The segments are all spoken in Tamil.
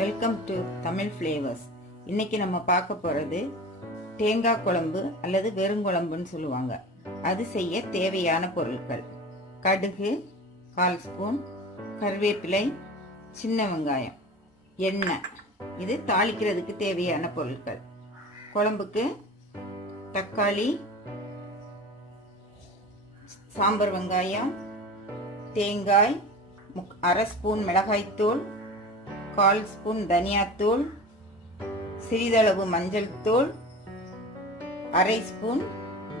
Welcome to Tamil flavours. இன்னைக்கு நம்ம பார்க்க போறது தேங்காய் குழம்பு அல்லது வெறுங்குழம்புன்னு சொல்லுவாங்க. அது செய்ய தேவையான பொருட்கள்: கடுகு 1/4 ஸ்பூன், கருவேப்பிலை, சின்ன வெங்காயம், எண்ணெய். இது தாளிக்கிறதுக்கு தேவையான பொருட்கள். குழம்புக்கு தக்காளி, சாம்பார் வெங்காயம், தேங்காய், 1/2 ஸ்பூன் மிளகாய்த்தூள், 1/4 ஸ்பூன் தனியாத்தூள், சிறிதளவு மஞ்சள் தூள், 1/2 ஸ்பூன்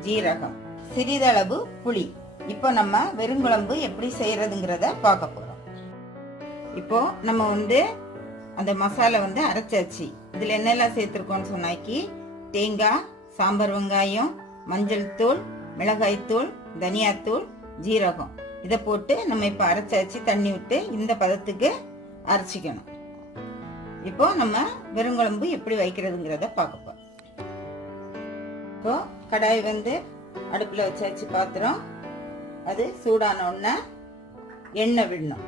ஜீரகம், சிறிதளவு புளி. இப்போ நம்ம வெறுங்குழம்பு எப்படி செய்யறதுங்கிறத பார்க்க போறோம். இப்போ நம்ம அந்த மசாலா அரைச்சாச்சு. இதுல என்னெல்லாம் சேர்த்திருக்கோம்னு சொன்னாக்கி தேங்காய், சாம்பார் வெங்காயம், மஞ்சள் தூள், மிளகாய்த்தூள், தனியாத்தூள், ஜீரகம். இதை போட்டு நம்ம இப்ப அரைச்சாச்சு. தண்ணி விட்டு இந்த பதத்துக்கு அரைச்சிக்கணும். இப்போ நம்ம வெறுங்குழம்பு எப்படி வைக்கிறதுங்கிறத பார்க்க போறோம். இப்போ கடாய் அடுப்புல வச்சாச்சு பாத்திரம். அது சூடான உடனே எண்ணெய் விடணும்.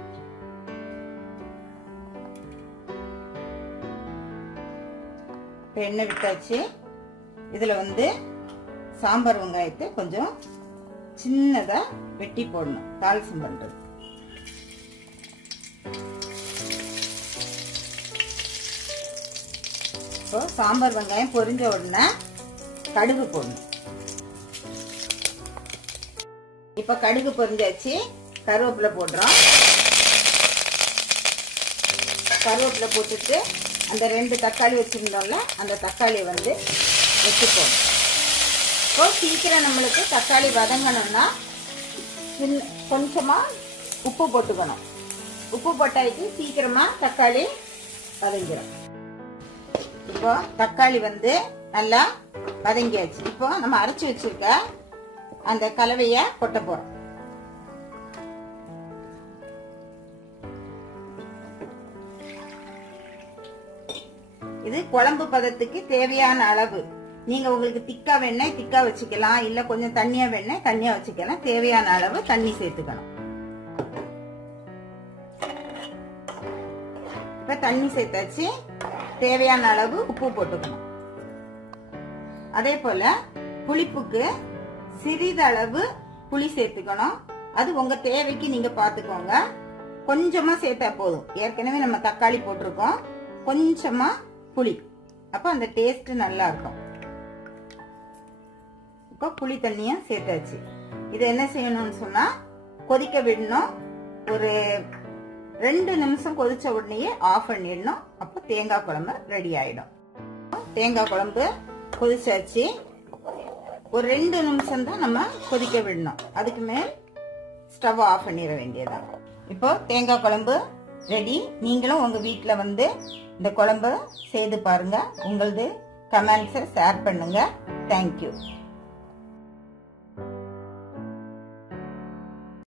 இப்போ எண்ணெய் விட்டாச்சு. இதுல சாம்பார் வெங்காயத்தை கொஞ்சம் சின்னதா வெட்டி போடணும் தாளிசம் பண்றது. இப்போ சாம்பார் வெங்காயம் பொரிஞ்ச உடனே கடுகு போடணும். இப்ப கடுகு பொரிஞ்சாச்சு. கருவேப்பிலை போடுறோம். கருவேப்பிலை போட்டுட்டு அந்த 2 தக்காளி வச்சிருந்தோம்ல, அந்த தக்காளியை வச்சு போடணும். இப்போ சீக்கிரம் நம்மளுக்கு தக்காளி வதங்கணும்னா கொஞ்சமா உப்பு போட்டுக்கணும். உப்பு போட்டாச்சு சீக்கிரமா தக்காளி வதங்கிடும். இப்போ தக்காளி நல்லா வதங்கியாச்சு. இப்போ நம்ம அரைச்சு வச்சிருக்க அந்த கலவைய கொட்ட போறோம். இது குழம்பு பதத்துக்கு தேவையான அளவு. நீங்க உங்களுக்கு திக்கா வேணா திக்கா வச்சுக்கலாம், இல்ல கொஞ்சம் தண்ணியா வேணா தண்ணியா வச்சுக்கலாம். தேவையான அளவு தண்ணி சேர்த்துக்கணும். இப்ப தண்ணி சேர்த்தாச்சு. தேவையான அளவு உப்பு போட்டுக்கணும். அதே போல புளிப்புக்கு சிறிதளவு புளி சேர்த்துக்கணும். அது உங்க தேவைக்கு நீங்க பாத்துக்கோங்க. கொஞ்சமா சேர்த்தா போதும். ஏற்கனவே நம்ம தக்காளி போட்டிருக்கோம். கொஞ்சமா புளி, அப்ப அந்த டேஸ்ட் நல்லா இருக்கும். இப்போ புளி தண்ணிய சேர்த்தாச்சு. இது என்ன செய்யணும்னு சொன்னா கொதிக்க விடணும். ஒரு 2 நிமிஷம் கொதிச்ச உடனே ஆஃப் பண்ணிடணும். அப்போ தேங்காய் குழம்பு ரெடி ஆயிடும். தேங்காய் குழம்பு கொதிச்சாச்சு. ஒரு 2 நிமிஷம் தான் நம்ம கொதிக்க விடணும். அதுக்கு மேல் ஸ்டவ் ஆஃப் பண்ணிட வேண்டியதான். இப்போ தேங்காய் குழம்பு ரெடி. நீங்களும் உங்க வீட்டுல இந்த குழம்பு செய்து பாருங்க. உங்களது கமெண்ட்ஸை ஷேர் பண்ணுங்க. தேங்க்யூ.